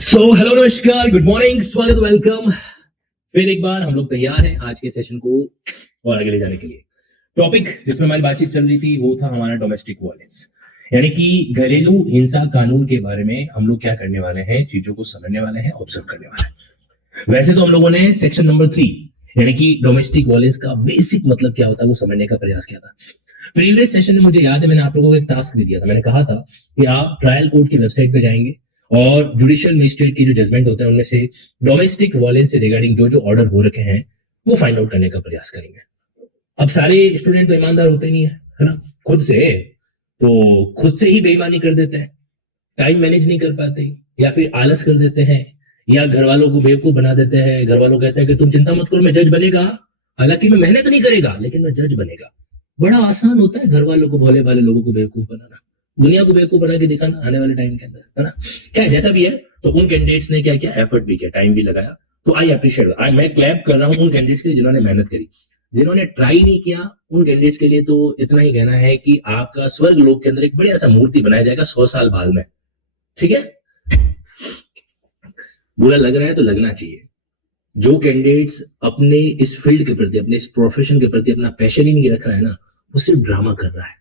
So hello नमस्कार good morning स्वागत welcome. फिर एक बार हम लोग तैयार हैं आज के सेशन को और आगे ले जाने के लिए। टॉपिक जिसमें हमारी बातचीत चल रही थी वो था हमारा डोमेस्टिक वायलेंस, यानी कि घरेलू हिंसा कानून के बारे में हम लोग क्या करने वाले हैं, चीजों को समझने वाले हैं, ऑब्जर्व करने वाले हैं। वैसे तो हम लोगों ने सेक्शन नंबर 3 यानी कि डोमेस्टिक वायलेंस का बेसिक मतलब क्या होता है वो समझने का प्रयास किया था। प्रीवियस सेशन में मुझे याद है मैंने आप लोगों को एक टास्क भी दिया था। मैंने कहा था कि आप ट्रायल कोर्ट की वेबसाइट पे जाएंगे और जुडिशियल मजिस्ट्रेट की जो जजमेंट होते हैं उनमें से डोमेस्टिक वायलेंस से रिगार्डिंग जो जो ऑर्डर हो रखे हैं वो फाइंड आउट करने का प्रयास करेंगे। अब सारे स्टूडेंट तो ईमानदार होते नहीं है ना, खुद से ही बेईमानी कर देते हैं, टाइम मैनेज नहीं कर पाते या फिर आलस कर देते हैं या घर वालों को बेवकूफ बना देते हैं। घर वालों कहते हैं कि तुम चिंता मत करो मैं जज बनेगा, हालांकि मैं मेहनत नहीं करेगा लेकिन मैं जज बनेगा। बड़ा आसान होता है घर वालों को, भोले भाले लोगों को बेवकूफ बनाना, दुनिया को बेवकूफ बना के दिखाना आने वाले टाइम के अंदर, है ना। क्या जैसा भी है, तो उन कैंडिडेट्स ने क्या किया, एफर्ट भी किया, टाइम भी लगाया, तो आई अप्रिशिएट। आज मैं क्लैप कर रहा हूं उन कैंडिडेट्स के लिए जिन्होंने मेहनत करी। जिन्होंने ट्राई नहीं किया उन कैंडिडेट्स के लिए तो इतना ही कहना है कि आपका स्वर्ग लोक के अंदर एक बढ़िया सा मूर्ति बनाया जाएगा 100 साल बाद में, ठीक है। बुरा लग रहा है तो लगना चाहिए। जो कैंडिडेट्स अपने इस फील्ड के प्रति, अपने इस प्रोफेशन के प्रति अपना पैशन ही नहीं रख रहा है ना, वो सिर्फ ड्रामा कर रहा है।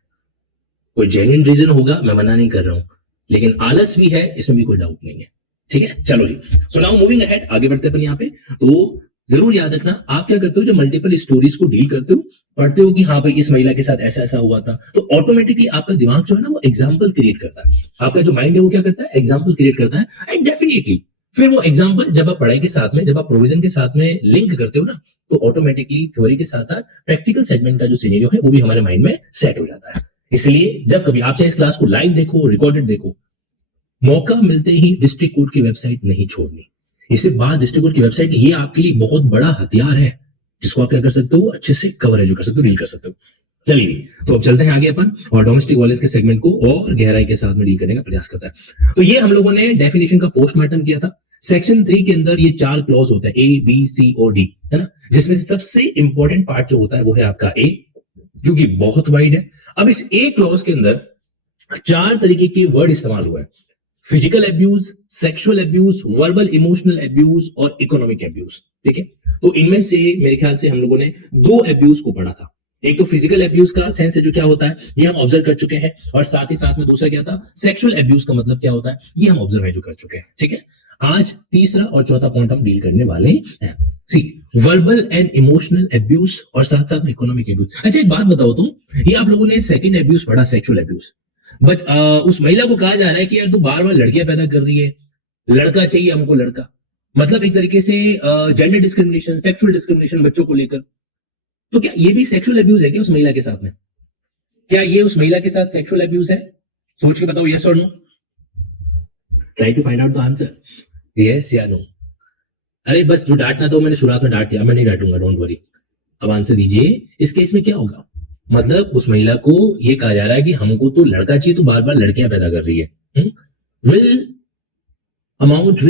कोई जेन्युइन रीजन होगा, मैं मना नहीं कर रहा हूं, लेकिन आलस भी है, इसमें भी कोई डाउट नहीं है, ठीक है। चलो जी, सो नाउ मूविंग अहेड, आगे बढ़ते हैं अपन यहाँ पे। तो जरूर याद रखना, आप क्या करते हो जब मल्टीपल स्टोरीज को डील करते हो, पढ़ते हो कि हाँ भाई इस महिला के साथ ऐसा ऐसा हुआ था, तो ऑटोमेटिकली आपका दिमाग जो है ना वो एग्जाम्पल क्रिएट करता है। आपका जो माइंड है वो क्या करता है, एग्जाम्पल क्रिएट करता है। एंड डेफिनेटली फिर वो एग्जाम्पल जब आप पढ़ाई के साथ में, जब आप प्रोविजन के साथ में लिंक करते हो ना, तो ऑटोमेटिकली थ्योरी के साथ साथ प्रैक्टिकल सेगमेंट का जो सिनेरियो है वो भी हमारे माइंड में सेट हो जाता है। इसलिए जब कभी आप चाहे इस क्लास को लाइव देखो, रिकॉर्डेड देखो, मौका मिलते ही डिस्ट्रिक्ट कोर्ट की वेबसाइट नहीं छोड़नी। इसके बाद डिस्ट्रिक्ट कोर्ट की वेबसाइट ये आपके लिए बहुत बड़ा हथियार है जिसको आप क्या कर सकते हो, अच्छे से कवरेज कर सकते हो, डील कर सकते हो। चलिए तो अब चलते हैं आगे अपन, और डोमेस्टिक वायलेंस के सेगमेंट को और गहराई के साथ में डील करने का प्रयास करता है। तो ये हम लोगों ने डेफिनेशन का पोस्टमार्टम किया था। सेक्शन 3 के अंदर ये 4 क्लॉज होता है, ए बी सी और डी, है ना, जिसमें से सबसे इंपॉर्टेंट पार्ट जो होता है वो है आपका ए, जो कि बहुत वाइड है। अब इस ए क्लॉज के अंदर 4 तरीके के वर्ड इस्तेमाल हुआ है, physical abuse, sexual abuse, verbal emotional abuse और इकोनॉमिक एब्यूज, ठीक है। तो इनमें से मेरे ख्याल से हम लोगों ने 2 एब्यूज को पढ़ा था। एक तो फिजिकल एब्यूज का सेंस है जो क्या होता है ये हम ऑब्जर्व कर चुके हैं, और साथ ही साथ में दूसरा क्या था, सेक्सुअल एब्यूज का मतलब क्या होता है ये हम ऑब्जर्व है जो कर चुके हैं, ठीक है। आज तीसरा और चौथा पॉइंट हम डील करने वाले हैं, सी वर्बल एंड इमोशनल एब्यूज और साथ साथ में इकोनॉमिक एब्यूज। अच्छा एक बात बताओ तुम, ये आप लोगों ने सेकंड एब्यूज पढ़ा, सेक्सुअल एब्यूज, बट उस महिला को कहा जा रहा है कि यार तू बार बार लड़कियां पैदा कर रही है, लड़का चाहिए हमको लड़का, मतलब एक तरीके से जेंडर डिस्क्रिमिनेशन, सेक्सुअल डिस्क्रिमिनेशन बच्चों को लेकर। तो क्या ये भी सेक्सुअल एब्यूज है क्या उस महिला के साथ में? क्या ये उस महिला के साथ सेक्सुअल एब्यूज है? सोच के बताओ, यस और no. Try to find out the answer, yes या नो। अरे बस जो डांटना था मैंने शुरुआत में डांट दिया, मैं नहीं डांटूंगा, डोंट वरी। अब आंसर दीजिए, इस केस में क्या होगा? मतलब उस महिला को ये कहा जा रहा है कि हमको तो लड़का चाहिए, तो बार बार लड़कियां पैदा कर रही है। will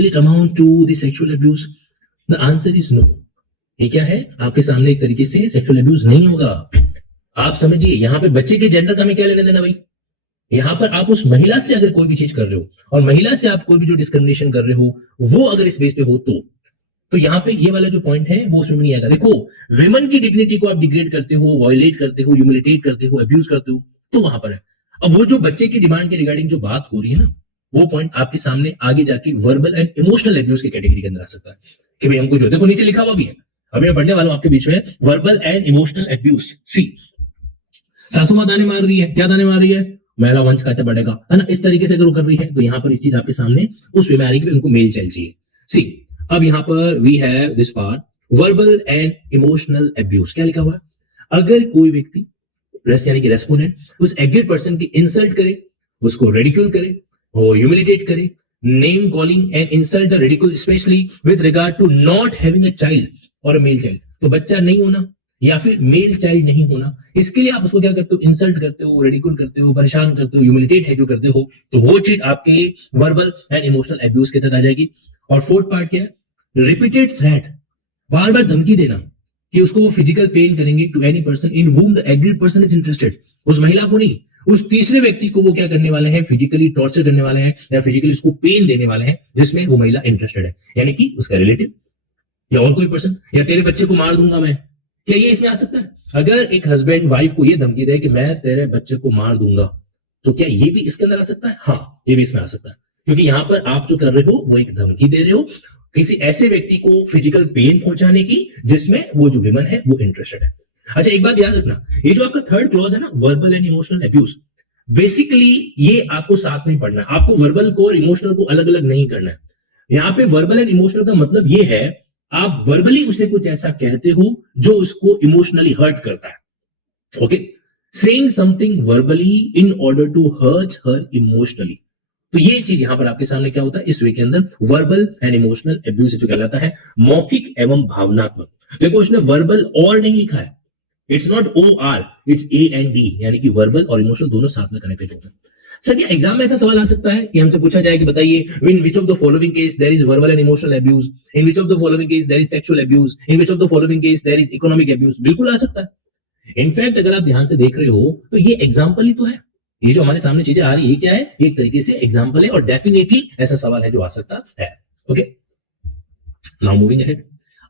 it amount to the sexual abuse? The answer is no। ये क्या है, आपके सामने एक तरीके से सेक्सुअल अब्यूज नहीं होगा। आप समझिए यहाँ पे बच्चे के जेंडर का हमें क्या लेना देना भाई। यहाँ पर आप उस महिला से अगर कोई भी चीज कर रहे हो और महिला से आप कोई भी जो डिस्क्रिमिनेशन कर रहे हो वो अगर इस बेस पे हो तो यहाँ पे ये वाला जो पॉइंट है वो उसमें नहीं आएगा। देखो विमेन की डिग्निटी को आप डिग्रेड करते हो, वायलेट करते हो, ह्यूमिलिटेट करते हो, अब्यूज करते हो, तो वहां पर है। अब वो जो बच्चे की डिमांड के रिगार्डिंग जो बात हो रही है ना, वो पॉइंट आपके सामने आगे जाके वर्बल एंड इमोशनल अब्यूज की कैटेगरी के अंदर आ सकता है कि भाई हमको जो देखो नीचे लिखा हुआ भी है, अभी मैं पढ़ने वाला हूं आपके बीच में, वर्बल एंड इमोशनल अब्यूज। सी सासू मां दाने मार रही है, क्या दाने मार रही है, महिला वंश खाते बढ़ेगा, है ना, इस तरीके से अगर वो कर रही है तो यहाँ पर इस चीज आपके सामने उस वे में आ रही है कि उनको मेल चाइल्ड चाहिए। सी अब यहां पर we have this part, verbal and emotional abuse. क्या लिखा हुआ है, अगर कोई व्यक्ति यानी कि रेस्पोंडेंट उस एग्रीड पर्सन की इंसल्ट करे, उसको रेडिक्यूल करे और ह्यूमिलिटेट करे, name calling and insult the ridicule specially with regard to not having a child और अ मेल चाइल्ड, तो बच्चा नहीं होना या फिर मेल चाइल्ड नहीं होना, इसके लिए आप उसको क्या करते हो, इंसल्ट करते हो, रेडिक्यूल करते हो, परेशान करते हो, ह्यूमिलिटेट है जो करते हो, तो वो चीज आपके वर्बल एंड इमोशनल अब्यूज के तहत आ जाएगी। और फोर्थ पार्ट क्या है, रिपीटेड थ्रेट, बार बार धमकी देना कि उसको वो फिजिकल पेन करेंगे to any person in whom the aggrieved person is interested, उस महिला को नहीं, उस तीसरे व्यक्ति को वो क्या करने वाले हैं, फिजिकली टॉर्चर करने वाले हैं या फिजिकली उसको पेन देने वाले हैं, जिसमें वो महिला इंटरेस्टेड है, यानी कि उसका रिलेटिव या और कोई पर्सन, या तेरे बच्चे को मार दूंगा मैं, क्या ये इसमें आ सकता है? अगर एक हस्बैंड वाइफ को ये धमकी दे कि मैं तेरे बच्चे को मार दूंगा, तो क्या ये भी इसके अंदर आ सकता है? हाँ, ये भी इसमें आ सकता है, क्योंकि यहां पर आप जो कर रहे हो वो एक धमकी दे रहे हो किसी ऐसे व्यक्ति को फिजिकल पेन पहुंचाने की जिसमें वो जो विमन है वो इंटरेस्टेड है। अच्छा, एक बात याद रखना, ये जो आपका थर्ड क्लॉज है ना, verbal and emotional abuse, basically ये आपको साथ में पढ़ना है, आपको वर्बल को और इमोशनल को अलग अलग नहीं करना है। यहां पे वर्बल एंड इमोशनल का मतलब ये है, आप वर्बली उसे कुछ ऐसा कहते हो जो उसको इमोशनली हर्ट करता है। Okay, saying something verbally in order to hurt her emotionally, तो ये चीज यहां पर आपके सामने क्या होता है इस वे के अंदर, वर्बल एंड इमोशनल अब्यूज जो कहलाता है मौखिक एवं भावनात्मक। देखो उसने वर्बल और नहीं लिखा है, it's not O R, it's A N D, यानी कि वर्बल और इमोशनल दोनों साथ में कनेक्टेड होते हैं। सर क्या एग्जाम में ऐसा सवाल आ सकता है कि हमसे पूछा जाए कि बताइए in which of the following case there is verbal and emotional abuse, in which of the following case there is sexual abuse, in which of the following case there is economic abuse? बिल्कुल आ सकता है। In fact अगर आप ध्यान से देख रहे हो तो ये एग्जाम्पल ही तो है, ये जो हमारे सामने चीजें आ रही है क्या है, एक तरीके से एग्जाम्पल है और डेफिनेटली ऐसा सवाल है जो आ सकता है। ओके, नाउ मूविंग अहेड,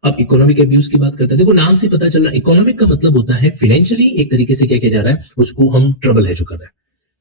अब इकोनॉमिक अब्यूज की बात करते हैं। देखो नाम से पता चल रहा है, इकोनॉमिक का मतलब होता है फाइनेंशियली एक तरीके से क्या किया जा रहा है, उसको हम ट्रबल है जो कर रहे हैं।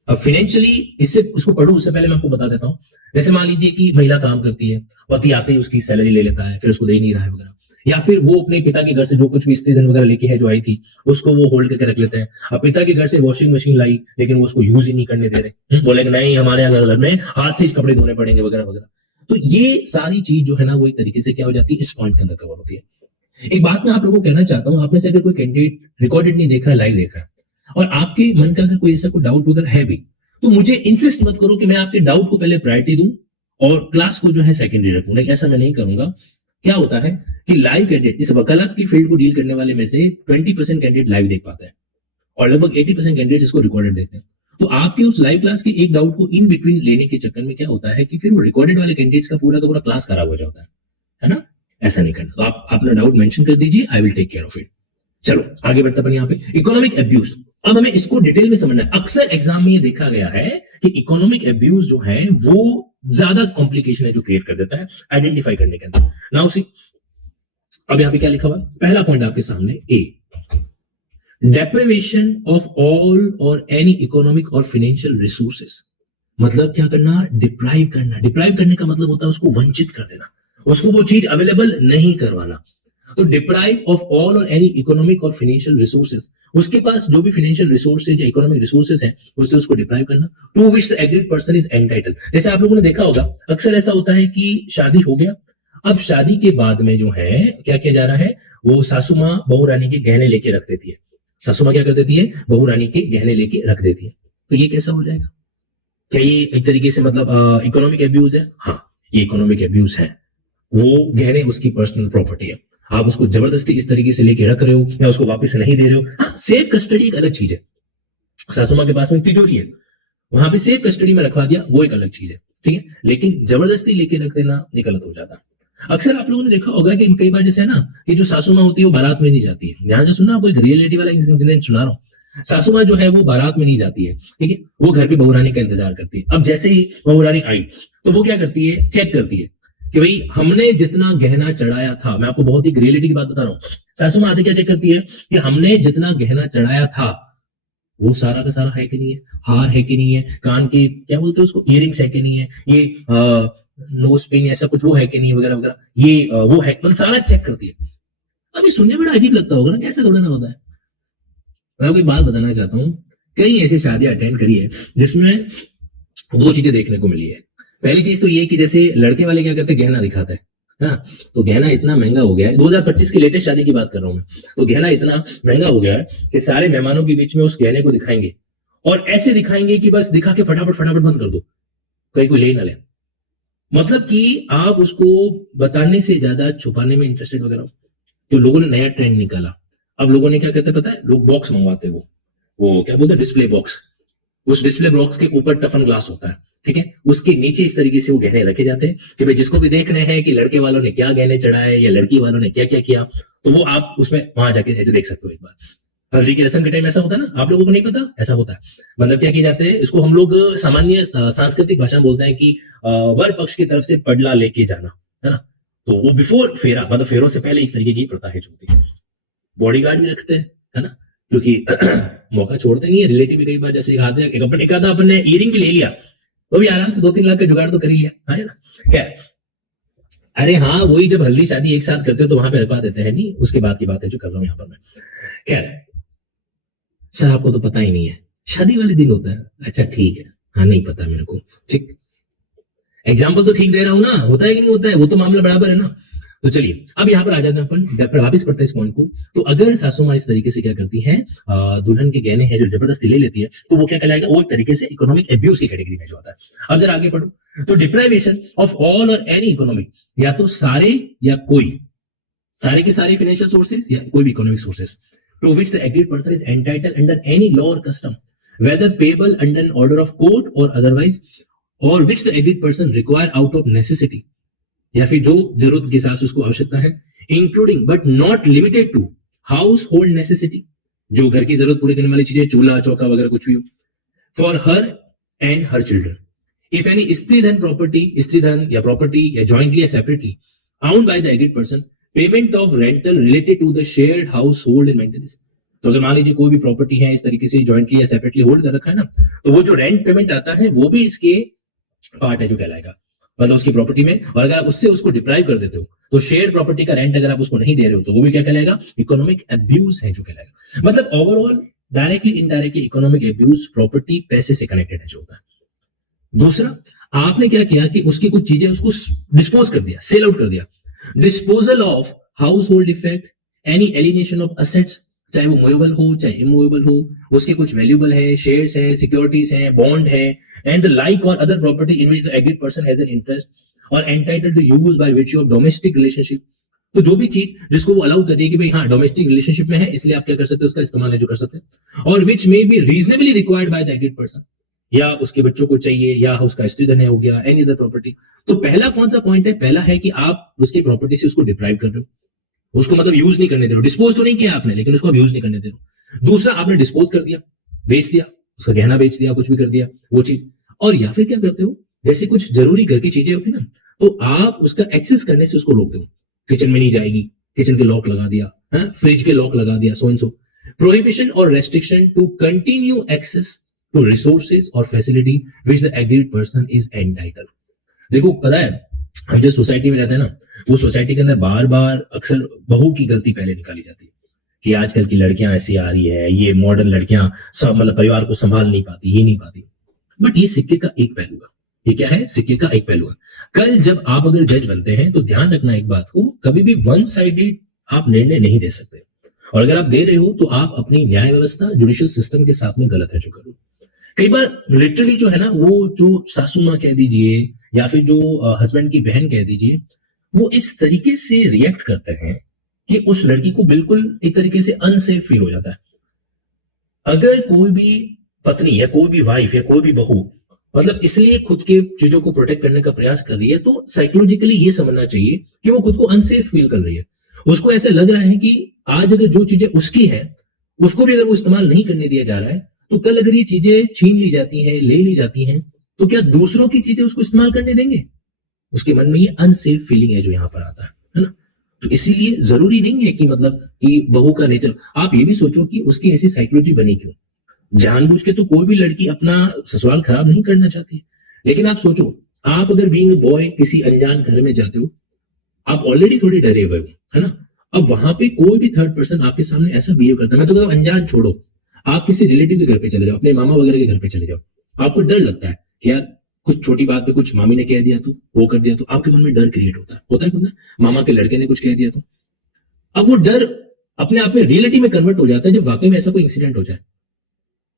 अब फाइनेंशियली इससे उसको पढ़ो उससे पहले मैं आपको बता देता हूं, जैसे मान लीजिए कि महिला काम करती है, पति आते ही उसकी सैलरी ले लेता है, फिर उसको दे नहीं रहा है वगैरह, या फिर वो अपने पिता के घर से जो कुछ भी स्त्री धन वगैरह लेके है जो आई थी उसको वो होल्ड करके रख लेते हैं। अब पिता के घर से वॉशिंग मशीन लाई लेकिन वो उसको यूज ही नहीं करने दे रहे, बोलेंगे नहीं हमारे घर में हाथ से कपड़े धोने पड़ेंगे वगैरह वगैरह। तो ये सारी चीज जो है ना वो एक तरीके से क्या हो जाती है, इस पॉइंट के अंदर कवर होती है। एक बात मैं आप लोगों को कहना चाहता हूं, आप में से अगर कोई कैंडिडेट रिकॉर्डेड नहीं देख रहा है, लाइव देख रहा है और आपके मन का अगर कोई ऐसा कोई डाउट वगैरह है भी, तो मुझे इंसिस्ट मत करो कि मैं आपके डाउट को पहले प्रायोरिटी दूं और क्लास को जो है सेकेंडरी रखूं, नहीं ऐसा मैं नहीं करूंगा। क्या होता है कि लाइव कैंडिडेट, इस वकालत की फील्ड को डील करने वाले में से 20% कैंडिडेट लाइव देख पाता है और लगभग 80% कैंडिडेट इसको रिकॉर्डेड देखते हैं। तो आपके उस लाइव क्लास के एक डाउट को इन बिटवीन लेने के चक्कर में क्या होता है कि फिर वो रिकॉर्डेड वाले कैंडिडेट्स का पूरा क्लास खराब हो जाता है ना, ऐसा नहीं करना। तो आप अपना डाउट मेंशन कर दीजिए, I will take care of it. चलो आगे बढ़ते अपन यहाँ पे इकोनॉमिक अब्यूज, अब हमें इसको डिटेल में समझना है। अक्सर एग्जाम में ये देखा गया है कि इकोनॉमिक अब्यूज जो है वो ज्यादा कॉम्प्लिकेशन है जो क्रिएट कर देता है आइडेंटिफाई करने के अंदर। नाउ सी, अब यहाँ पे क्या लिखा हुआ, पहला पॉइंट आपके सामने, ए डेप्रिवेशन ऑफ ऑल और एनी इकोनॉमिक और फाइनेंशियल रिसोर्सेस, मतलब क्या करना, डिप्राइव करना। डिप्राइव करने का मतलब होता है उसको वंचित कर देना, उसको वो चीज अवेलेबल नहीं करवाना। तो डिप्राइव ऑफ ऑल और एनी इकोनॉमिक और फाइनेंशियल रिसोर्सेज, उसके पास जो भी फाइनेंशियल रिसोर्सेज या इकोनॉमिक रिसोर्सेज है उससे उसको डिप्राइव करना। To which the aggrieved person is entitle, जैसे आप लोगों ने देखा होगा अक्सर ऐसा होता है कि शादी हो गया, अब शादी के बाद में जो है क्या किया जा रहा है, वो सासू माँ बहू रानी के गहने लेके रख देती है। सासू माँ क्या कर देती है, बहू रानी के गहने लेके रख देती है। तो ये कैसा हो जाएगा, क्या ये एक तरीके से मतलब इकोनॉमिक अब्यूज है? हाँ, ये इकोनॉमिक अब्यूज है। वो गहने उसकी पर्सनल प्रॉपर्टी है, आप उसको जबरदस्ती इस तरीके से लेके रख रहे हो या उसको वापस नहीं दे रहे हो। हाँ, सेफ कस्टडी एक अलग चीज है, सासू माँ के पास में तिजोरी है, वहां पे सेफ कस्टडी में रखवा दिया, वो एक अलग चीज है, ठीक है, लेकिन जबरदस्ती लेके रख देना ये गलत हो जाता है। अक्सर आप लोगों ने देखा होगा कि कई बार जैसे है ना कि जो सासू माँ होती है वो बारात में नहीं जाती है। ध्यान से सुनना, आपको एक रियलिटी वाला इंसिडेंट सुना रहा हूँ। सासू माँ जो है वो बारात में नहीं जाती है, ठीक है, वो घर पे बहू रानी का इंतजार करती है। अब जैसे ही बहू रानी आई तो वो क्या करती है, चेक करती है कि भाई हमने जितना गहना चढ़ाया था, मैं आपको बहुत ही रियलिटी की बात बता रहा हूँ, सासू माँ आते क्या चेक करती है कि हमने जितना गहना चढ़ाया था वो सारा का सारा है कि नहीं है, हार है कि नहीं है, कान के क्या बोलते हैं उसको, इयरिंग्स है कि नहीं है, ये नोज पिन ऐसा कुछ वो है कि नहीं वगैरह वगैरह, ये वो है, मतलब सारा चेक करती है। अभी सुनने में बड़ा अजीब लगता होगा ना, कैसे थोड़ा ना होता है। मैं आपको एक बात बताना चाहता हूँ, कई ऐसी शादियां अटेंड करी है जिसमें दो चीजें देखने को मिली है। पहली चीज तो ये कि जैसे लड़के वाले क्या करते हैं, गहना दिखाते हैं, हाँ, तो गहना इतना महंगा हो गया है, 2025 की लेटेस्ट शादी की बात कर रहा हूं मैं, तो गहना इतना महंगा हो गया है कि सारे मेहमानों के बीच में उस गहने को दिखाएंगे और ऐसे दिखाएंगे कि बस दिखा के फटाफट फटाफट बंद कर दो, कहीं कोई ले ना ले। मतलब कि आप उसको बताने से ज्यादा छुपाने में इंटरेस्टेड वगैरह। तो लोगों ने नया ट्रेंड निकाला, अब लोगों ने क्या करते पता है, लोग बॉक्स मंगवाते हैं, वो क्या बोलते हैं, डिस्प्ले बॉक्स। उस डिस्प्ले बॉक्स के ऊपर टफन ग्लास होता है, ठीक है, उसके नीचे इस तरीके से वो गहने रखे जाते हैं कि भाई जिसको भी देखने हैं कि लड़के वालों ने क्या गहने चढ़ाए या लड़की वालों ने क्या क्या किया, तो वो आप उसमें वहां जाके देख सकते हो एक बार। हल्दी की रस्म के टाइम ऐसा होता है ना, आप लोगों को नहीं पता, ऐसा होता है। मतलब क्या किए जाते हैं, इसको हम लोग सामान्य सांस्कृतिक भाषा में बोलते हैं कि वर पक्ष की तरफ से पडला लेके जाना, है ना। तो वो बिफोर फेरा, मतलब फेरों से पहले एक तरीके की प्रथा है जो होती है। बॉडी गार्ड भी रखते हैं, है ना, क्योंकि मौका छोड़ते नहीं है रिलेटिव भी। कई बार जैसे एक हाथ में एक आधा अपन ने इयरिंग भी ले लिया, तो भी आराम से 2-3 लाख का जुगाड़ तो कर ही लिया, है ना। क्या, अरे हाँ, वही जब हल्दी शादी एक साथ करते हो तो वहां पे रखवा देते हैं, नहीं उसके बाद की बात है जो कर रहा हूँ यहाँ पर मैं। खैर, सर आपको तो पता ही नहीं है, शादी वाले दिन होता है। अच्छा ठीक है, हाँ नहीं पता मेरे को, ठीक। एग्जाम्पल तो ठीक दे रहा हूं ना, होता है कि नहीं होता है, वो तो मामला बराबर है ना। तो चलिए अब यहाँ पर आ जाते हैं अपन, वापिस पढ़ते हैं इस पॉइंट को। तो अगर सासू माँ इस तरीके से क्या करती है, दुल्हन के गहने हैं जो जबरदस्ती ले लेती है, तो वो क्या कहलाएगा, वो एक तरीके से इकोनॉमिक एब्यूज की कैटेगरी में जो आता है। अब जरा आगे पढ़ो, तो डिप्राइवेशन ऑफ ऑल और एनी इकोनॉमिक, या तो सारे या कोई, सारे के सारे फाइनेंशियल सोर्सेज या कोई भी economic sources, to which the aggrieved person is entitled under any law और custom, whether payable under an order of court or otherwise, or which the agreed person require out of necessity, या फिर जो जरूरत के हिसाब से उसको आवश्यकता है, including but not limited to household necessity, जो घर की जरूरत पूरी करने वाली चीजें, चूल्हा चौका वगैरह कुछ भी हो, for her and her children, if any स्त्री धन प्रॉपर्टी, स्त्री धन या प्रॉपर्टी या जॉइंटली या separately owned by the agreed person, payment of rental related to the shared household and maintenance. तो अगर मान लीजिए कोई भी प्रॉपर्टी है इस तरीके से जॉइंटली या सेपरेटली होल्ड कर रखा है ना, तो वो जो रेंट पेमेंट आता है वो भी इसके पार्ट है जो कहलाएगा, मतलब उसकी प्रॉपर्टी में। और अगर आप उससे उसको डिप्राइव कर देते हो, तो शेयर प्रॉपर्टी का रेंट अगर आप उसको नहीं दे रहे हो, तो वो भी क्या कहलाएगा, इकोनॉमिक एब्यूज है जो कहलाएगा। मतलब overall directly indirectly economic abuse property पैसे से कनेक्टेड है जो होता है। दूसरा, आपने क्या किया कि उसकी कुछ चीजें उसको डिस्पोज कर दिया, सेल आउट कर दिया। Disposal of house hold effect, any alienation of assets, चाहे वो मूवेबल हो चाहे इमूवेबल हो, उसके कुछ वैल्यूबल है, शेयर्स है, सिक्योरिटीज है, बॉन्ड है, एंड लाइक और other property in which the aggrieved person has an interest और entitled to use by virtue of domestic relationship. तो जो भी चीज जिसको वो अलाउ कर दिए कि भाई हाँ डोमेस्टिक रिलेशनशिप में है, इसलिए आप क्या कर सकते हो, उसका इस्तेमाल है जो कर सकते हैं। और which may be reasonably required by the aggrieved person, या उसके बच्चों को चाहिए, या उसका स्त्री धन हो गया, एनी अदर प्रॉपर्टी। तो पहला कौन सा पॉइंट है, पहला है कि आप उसकी प्रॉपर्टी से उसको डिप्राइव कर रहे हो, उसको मतलब यूज नहीं करने दे रहे हो। डिस्पोज तो नहीं किया आपने, लेकिन उसको यूज नहीं करने दे रहे हो। दूसरा, आपने डिस्पोज कर दिया, बेच दिया, उसका गहना बेच दिया, कुछ भी कर दिया वो चीज। और या फिर क्या करते हो, जैसे कुछ जरूरी घर की चीजें होती ना, तो आप उसका एक्सेस करने से उसको रोकते हो, किचन में नहीं जाएगी, किचन के लॉक लगा दिया, फ्रिज के लॉक लगा दिया, सो एंड सो। प्रोहिबिशन और restriction to continue access to resources और facility which the aggrieved person is entitled. देखो पता है, हम जो सोसाइटी में रहते हैं ना, वो सोसाइटी के अंदर बार बार अक्सर बहू की गलती पहले निकाली जाती है कि आजकल की लड़कियां ऐसी आ रही है, ये मॉडर्न लड़कियां सब मतलब परिवार को संभाल नहीं पाती, ये नहीं पाती। बट ये सिक्के का एक पहलू है। ये क्या है, सिक्के का एक पहलू है। कल जब आप अगर जज बनते हैं तो ध्यान रखना एक बात को, कभी भी वन साइडेड आप निर्णय नहीं दे सकते। और अगर आप दे रहे हो तो आप अपनी न्याय व्यवस्था, जुडिशियल सिस्टम के साथ में गलत है जो करो। कई बार लिटरली जो है ना, वो जो सासू माँ कह दीजिए या फिर जो हस्बैंड की बहन कह दीजिए, वो इस तरीके से रिएक्ट करते हैं कि उस लड़की को बिल्कुल एक तरीके से अनसेफ फील हो जाता है। अगर कोई भी पत्नी या कोई भी वाइफ या कोई भी बहू मतलब इसलिए खुद के चीजों को प्रोटेक्ट करने का प्रयास कर रही है, तो साइकोलॉजिकली ये समझना चाहिए कि वो खुद को अनसेफ फील कर रही है। उसको ऐसा लग रहा है कि आज अगर जो चीजें उसकी है, उसको भी अगर वो इस्तेमाल नहीं करने दिया जा रहा है, तो कल अगर ये चीजें छीन ली जाती हैं, ले ली जाती हैं, तो क्या दूसरों की चीजें उसको इस्तेमाल करने देंगे? उसके मन में ये अनसेफ फीलिंग है जो यहां पर आता है ना। तो इसीलिए जरूरी नहीं है कि मतलब कि बहू का नेचर, आप ये भी सोचो कि उसकी ऐसी साइकोलॉजी बनी क्यों। जानबूझ के तो कोई भी लड़की अपना ससुराल खराब नहीं करना चाहती, लेकिन आप सोचो, आप अगर बीइंग बॉय किसी अनजान घर में जाते हो, आप ऑलरेडी थोड़ी डरे हुए हो, है ना। अब वहां पे कोई भी थर्ड पर्सन आपके सामने ऐसा बिहेव करता है, मैं तो कहता हूं अनजान छोड़ो, आप किसी रिलेटिव के घर पे चले जाओ, अपने मामा वगैरह के घर पे चले जाओ, आपको डर लगता है कि यार कुछ छोटी बात पे कुछ मामी ने कह दिया तो, वो कर दिया तो, आपके मन में डर क्रिएट होता है ना, मामा के लड़के ने कुछ कह दिया तो। अब वो डर अपने आप में रियलिटी में कन्वर्ट हो जाता है जब वाकई में ऐसा कोई इंसिडेंट हो जाए।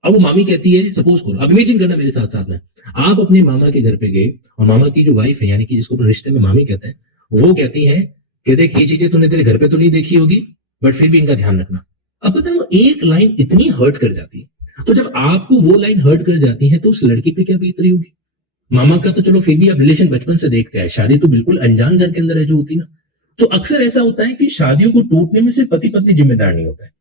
अब वो मामी कहती है, सपोज करो, अब इमेजिन करना मेरे साथ साथ में, आप अपने मामा के घर पे गए और मामा की जो वाइफ है, यानी कि जिसको रिश्ते में मामी कहते हैं, वो कहती है कि देख ये चीजें तूने तेरे घर पे तो नहीं देखी होगी, बट फिर भी इनका ध्यान रखना। अब पता है वो एक लाइन इतनी हर्ट कर जाती है, तो जब आपको वो लाइन हर्ट कर जाती है तो उस लड़की पे क्या बीत रही होगी। मामा का तो चलो फिर भी आप रिलेशन बचपन से देखते हैं, शादी तो बिल्कुल अनजान घर के अंदर है जो होती ना। तो अक्सर ऐसा होता है कि शादियों को टूटने में सिर्फ पति पत्नी जिम्मेदार नहीं होता है,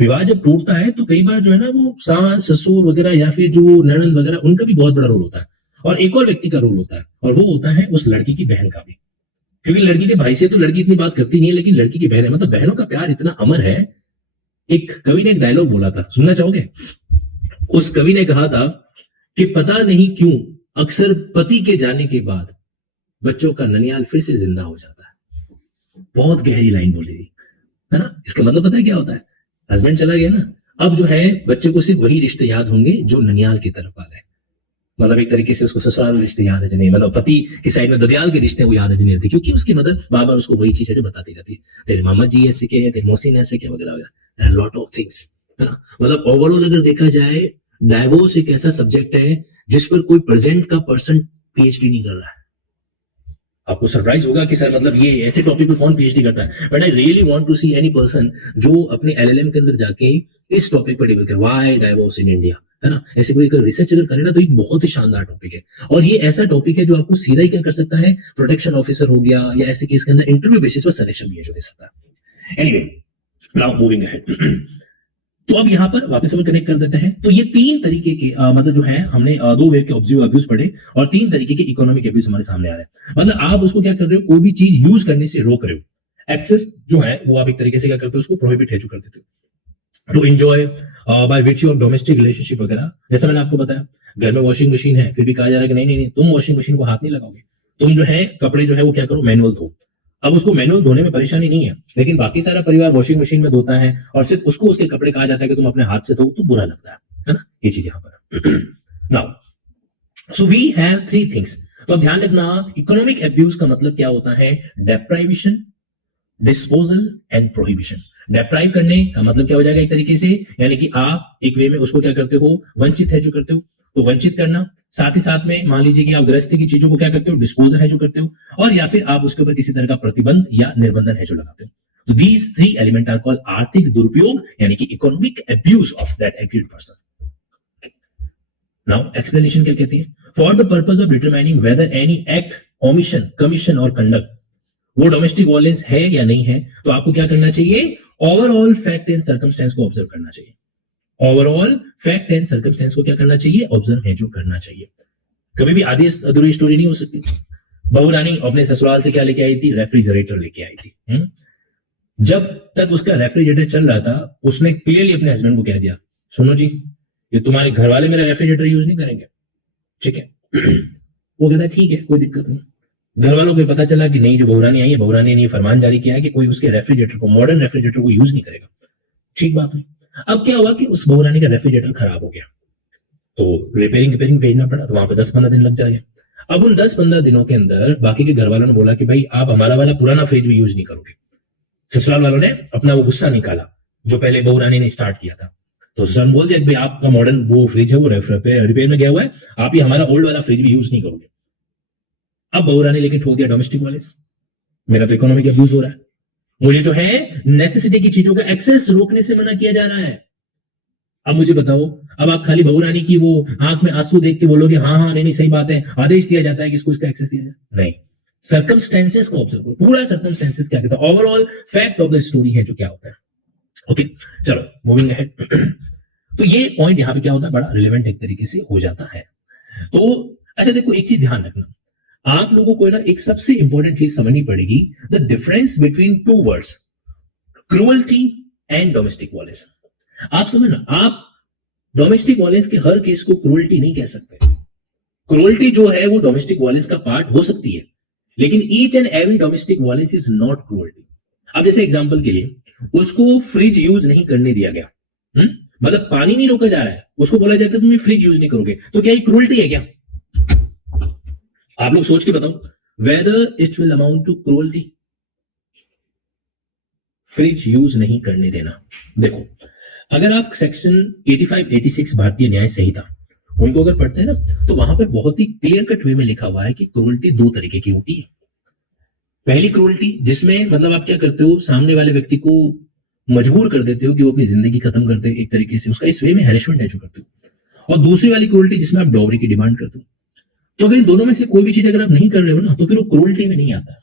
विवाह जब टूटता है तो कई बार जो है ना वो सास ससुर वगैरह या फिर जो ननद वगैरह उनका भी बहुत बड़ा रोल होता है, और एक और व्यक्ति का रोल होता है, और वो होता है उस लड़की की बहन का भी। क्योंकि लड़की के भाई से तो लड़की इतनी बात करती नहीं है, लेकिन लड़की की बहन है, मतलब बहनों का प्यार इतना अमर है। एक कवि ने एक डायलॉग बोला था, सुनना चाहोगे? उस कवि ने कहा था कि पता नहीं क्यों अक्सर पति के जाने के बाद बच्चों का ननियाल फिर से जिंदा हो जाता है। बहुत गहरी लाइन बोली थी, है ना? इसका मतलब पता है क्या होता है? हस्बैंड चला गया ना, अब जो है बच्चे को सिर्फ वही रिश्ते याद होंगे जो ननियाल की तरफ वाले हैं। मतलब एक तरीके से उसको ससुराल रिश्ते याद है नहीं, मतलब पति की साइड में ददियाल के रिश्ते वो याद है नहीं रहते, क्योंकि उसकी मदर बार बार उसको वही चीज है जो बताती रहती है, तेरे मामा जी ऐसे के हैं, तेरे मौसी ने ऐसे किया वगैरह वगैरह, लॉट ऑफ थिंग्स, है ना? मतलब ओवरऑल अगर देखा जाए, डाइवोर्स एक ऐसा सब्जेक्ट है जिस पर कोई प्रेजेंट का पर्सन पीएचडी नहीं कर रहा है। आपको सरप्राइज होगा कि सर मतलब ये ऐसे टॉपिक पे कौन पीएचडी करता है, but I really want to see any person जो अपने एलएलएम के अंदर जाके इस टॉपिक पर डिबेट करे, व्हाई डाइवोर्स इन इंडिया, है ना? ऐसे कोई अगर रिसर्च अगर करे ना तो एक बहुत ही शानदार टॉपिक है, और ये ऐसा टॉपिक है जो आपको सीधा ही क्या कर सकता है, प्रोटेक्शन ऑफिसर हो गया या ऐसे केस के अंदर इंटरव्यू बेसिस पर सिलेक्शन भी है जो दे सकता है। Anyway, now moving ahead. तो अब यहां पर वापस हम कनेक्ट कर देते हैं। तो ये तीन तरीके के मतलब जो है हमने दो वे के ऑब्जेक्टिव अब्यूज पढ़े, और तीन तरीके के इकोनॉमिक अब्यूज हमारे सामने आ रहे हैं। मतलब आप उसको क्या कर रहे हो, कोई भी चीज यूज करने से रोक रहे हो। एक्सेस जो है वो आप एक तरीके से क्या करते हो, उसको प्रोहिबिट है जो कर देते हो। To enjoy by which of domestic relationship वगैरह, जैसा मैंने आपको बताया, घर में वॉशिंग मशीन है, फिर भी कहा जा रहा है कि नहीं नहीं नहीं, तुम वॉशिंग मशीन को हाथ नहीं लगाओगे, तुम जो है कपड़े जो है वो क्या करो, मैनुअल धो। अब उसको मैनुअल धोने में परेशानी नहीं है, लेकिन बाकी सारा परिवार वॉशिंग मशीन में धोता है, और सिर्फ उसको उसके कपड़े कहा जाता है कि तुम अपने हाथ से धो, तो बुरा लगता है ना? ये चीज यहां पर। Now so we have three things. तो अब ध्यान रखना, इकोनॉमिक अब्यूज का मतलब क्या होता है? डेप्राइवेशन, डिस्पोजल एंड प्रोहिबिशन। डेप्राइव करने का मतलब क्या हो जाएगा एक तरीके से, यानी कि आप एक वे में उसको क्या करते हो, वंचित है जो करते हो, तो वंचित करना। साथ ही साथ में मान लीजिए कि आप गृहस्थी की चीजों को क्या करते हो, डिस्पोजल है जो करते हो, और या फिर आप उसके ऊपर किसी तरह का प्रतिबंध या निर्बंधन है जो लगाते हो। तो these three element are called आर्थिक दुरुपयोग, यानी कि economic abuse of that agreed person. Now explanation क्या कहती है? For the purpose of determining whether any act, omission, commission और कंडक्ट वो डोमेस्टिक वायलेंस है या नहीं है, तो आपको क्या करना चाहिए? ओवरऑल फैक्ट एंड सर्कमस्टेंस को ऑब्जर्व करना चाहिए। ओवरऑल फैक्ट एंड सर्कमस्टेंस को क्या करना चाहिए? ऑब्जर्व है जो करना चाहिए। कभी भी आधी अधूरी स्टोरी नहीं हो सकती। बहू रानी अपने ससुराल से क्या लेके आई थी? रेफ्रिजरेटर लेके आई थी। जब तक उसका रेफ्रिजरेटर चल रहा था, उसने क्लियरली अपने हस्बैंड को कह दिया, सुनो जी, ये तुम्हारे घर वाले मेरा रेफ्रिजरेटर यूज नहीं करेंगे, ठीक है? वो कहता है ठीक है, कोई दिक्कत नहीं। घर वालों को पता चला कि नहीं, जो बहुरानी आई है, बहुरानी ने फरमान जारी किया है कि कोई उसके रेफ्रिजरेटर को, मॉडर्न रेफ्रिजरेटर को यूज नहीं करेगा। ठीक बात नहीं। अब क्या हुआ कि उस बहुरानी का रेफ्रिजरेटर खराब हो गया, तो रिपेयरिंग भेजना पड़ा, तो वहां पे 10-15 दिन लग जाएगा। अब उन 10-15 दिनों के अंदर बाकी के घर वालों ने बोला कि भाई आप हमारा वाला पुराना फ्रिज भी यूज नहीं करोगे। ससुराल वालों ने अपना वो गुस्सा निकाला जो पहले बहुरानी ने स्टार्ट किया था। तो ससुराल ने बोल दिया कि भाई आपका मॉडर्न वो फ्रिज है वो रिपेयर में गया हुआ है, आप ही हमारा ओल्ड वाला फ्रिज भी यूज नहीं करोगे। अब बहुरानी लेकिन ठोक दिया डोमेस्टिक वायलेंस, मेरा तो इकोनॉमिक अब्यूज हो रहा है, मुझे जो है नेसेसिटी की चीजों का एक्सेस रोकने से मना किया जा रहा है। अब मुझे बताओ, अब आप खाली बहुरानी की वो आंख में आंसू देख के बोलोगे हाँ हाँ नहीं नहीं सही बात है, आदेश दिया जाता है कि इसको इसका एक्सेस दिया जाए? नहीं, सर्कमस्टेंसेस को ऑब्जर्व करो, पूरा सर्कमस्टेंसेस क्या कहता है, overall fact of the story है जो क्या होता है। ओके, चलो मूविंग अहेड। तो ये पॉइंट यहां पे क्या होता है, बड़ा रिलेवेंट एक तरीके से हो जाता है। तो अच्छा देखो, एक चीज ध्यान रखना, आप लोगों को ना एक सबसे इंपॉर्टेंट चीज समझनी पड़ेगी, the difference between two words, cruelty and domestic violence. आप समझना, आप डोमेस्टिक वायलेंस के हर केस को क्रूअल्टी नहीं कह सकते। क्रूअल्टी जो है वो डोमेस्टिक वायलेंस का पार्ट हो सकती है, लेकिन each and every domestic violence is not cruelty. अब जैसे एग्जांपल के लिए, उसको फ्रिज यूज नहीं करने दिया गया, मतलब पानी नहीं रोका जा रहा है, उसको बोला जाता है तुम फ्रिज यूज नहीं करोगे, तो क्या ये क्रूअल्टी है क्या? आप लोग सोच के बताओ, whether it will amount to cruelty. Fridge use नहीं करने देना। देखो, अगर आप सेक्शन 85-86 भारतीय न्याय संहिता उनको अगर पढ़ते हैं ना, तो वहां पर बहुत ही क्लियर कट वे में लिखा हुआ है कि क्रूअल्टी दो तरीके की होती है। पहली क्रूअल्टी जिसमें मतलब आप क्या करते हो, सामने वाले व्यक्ति को मजबूर कर देते हो कि वो अपनी जिंदगी खत्म करते हो, एक तरीके से उसका इस वे में हैरेसमेंट है जो करते हो। और दूसरी वाली क्रूअल्टी जिसमें आप डॉवरी की डिमांड करते हो। तो अगर इन दोनों में से कोई भी चीज अगर आप नहीं कर रहे हो ना, तो फिर वो क्रूअल्टी में नहीं आता।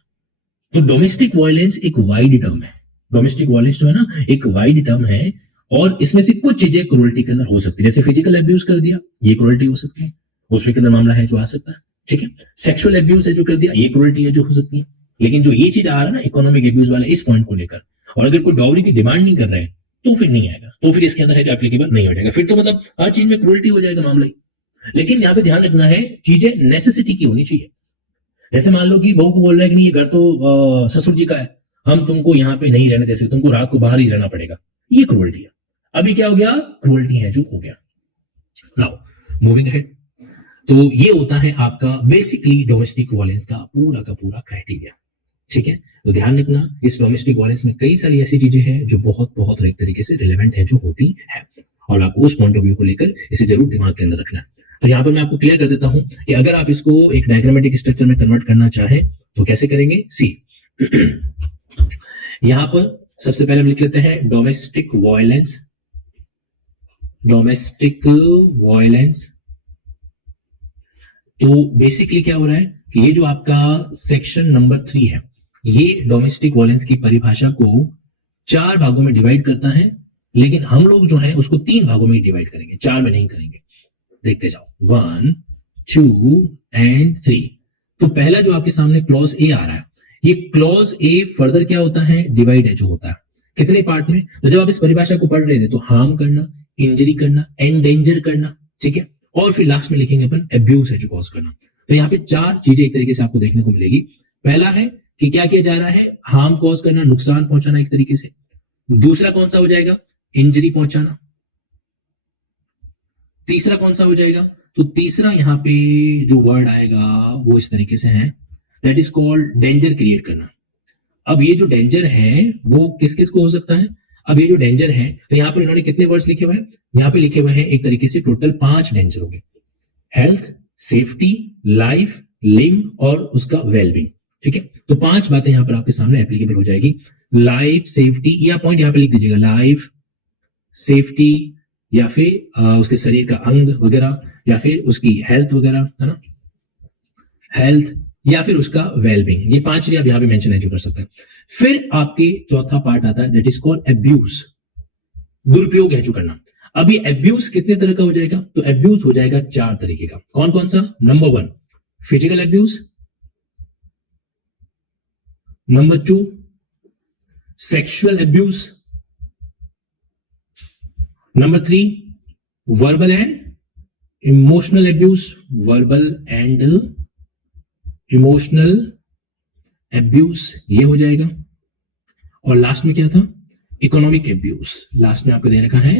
तो डोमेस्टिक वायलेंस एक वाइड टर्म है। डोमेस्टिक वायलेंस जो है ना एक वाइड टर्म है, और इसमें से कुछ चीजें क्रूरल्टी के अंदर हो सकती है, जैसे फिजिकल एब्यूज कर दिया, ये क्रूरल्टी हो सकती है, उसमें के अंदर मामला है जो आ सकता है, ठीक है। सेक्सुअल एब्यूज है जो कर दिया, ये क्रूरल्टी है जो हो सकती है। लेकिन जो ये चीज आ रहा है ना इकोनॉमिक एब्यूज वाला, इस पॉइंट को लेकर, और अगर कोई डॉवरी की डिमांड नहीं कर रहे हैं तो फिर नहीं आएगा, तो फिर इसके अंदर है जो एप्लीकेबल नहीं हो जाएगा, फिर तो मतलब हर चीज में क्रूरल्टी हो जाएगा मामला ही। लेकिन यहाँ पे ध्यान रखना है, चीजें नेसेसिटी की होनी चाहिए। जैसे मान लो कि बहू को बोल रहा है कि नहीं ये घर तो ससुर जी का है, हम तुमको यहाँ पे नहीं रहने दे सकते, तुमको रात को बाहर ही रहना पड़ेगा, ये क्रूरल्टी है। अभी क्या हो गया, क्रूरल्टी है जो हो गया। नाउ मूविंग है, तो ये होता है आपका बेसिकली डोमेस्टिक वायलेंस का पूरा क्राइटेरिया, ठीक है। तो ध्यान रखना, इस डोमेस्टिक वायलेंस में कई सारी ऐसी चीजें हैं जो बहुत बहुत एक तरीके से रिलेवेंट है जो होती है, और आपको उस पॉइंट ऑफ व्यू को लेकर इसे जरूर दिमाग के अंदर रखना है। तो यहाँ पर मैं आपको क्लियर कर देता हूं कि अगर आप इसको एक डायग्रामेटिक स्ट्रक्चर में कन्वर्ट करना चाहें तो कैसे करेंगे। सी यहां पर सबसे पहले हम लिख लेते हैं डोमेस्टिक वायलेंस। डोमेस्टिक वायलेंस, तो बेसिकली क्या हो रहा है कि ये जो आपका सेक्शन नंबर 3 है, ये डोमेस्टिक वायलेंस की परिभाषा को 4 भागों में डिवाइड करता है, लेकिन हम लोग जो है उसको 3 भागों में डिवाइड करेंगे, 4 में नहीं करेंगे। देखते जाओ, 1, 2 एंड 3। तो पहला जो आपके सामने क्लॉज ए आ रहा है, ये क्लॉज ए फर्दर क्या होता है, डिवाइड है जो होता है कितने पार्ट में। तो जब आप इस परिभाषा को पढ़ रहे थे तो हार्म करना, इंजरी करना, एंडेंजर करना, ठीक है, और फिर लास्ट में लिखेंगे अपन एब्यूज है जो कॉज करना। तो यहाँ पे 4 चीजें एक तरीके से आपको देखने को मिलेगी। पहला है कि क्या किया जा रहा है, हार्म कॉज करना, नुकसान पहुंचाना एक तरीके से। दूसरा कौन सा हो जाएगा, इंजरी पहुंचाना। तीसरा कौन सा हो जाएगा, तो तीसरा यहाँ पे जो वर्ड आएगा वो इस तरीके से है, that is called danger create करना। अब ये जो डेंजर है वो किस किस को हो सकता है, अब ये जो डेंजर है तो यहाँ पर इन्होंने कितने वर्ड्स लिखे हुए हैं, यहाँ पे लिखे हुए हैं एक तरीके से टोटल 5 डेंजर हो गए, हेल्थ, सेफ्टी, लाइफ, लिंग और उसका वेलबींग, ठीक है। तो 5 बातें यहाँ पर आपके सामने एप्लीकेबल हो जाएगी। लाइफ, सेफ्टी, या पॉइंट यहाँ पे लिख दीजिएगा, लाइफ, सेफ्टी, या फिर उसके शरीर का अंग वगैरह, या फिर उसकी हेल्थ वगैरह, है ना, हेल्थ, या फिर उसका वेलबींग, ये 5 आप यहां पे मेंशन है जो कर सकते हैं। फिर आपके चौथा पार्ट आता है दैट इज कॉल्ड एब्यूज, दुरुपयोग है जो करना। अब ये एब्यूज कितने तरह का हो जाएगा, तो एब्यूज हो जाएगा 4 तरीके का। कौन कौन सा, number 1 physical abuse, number 2 sexual abuse, number 3 verbal and emotional abuse, verbal and emotional abuse ये हो जाएगा। और लास्ट में क्या था, इकोनॉमिक एब्यूज, लास्ट में आपको दे रखा है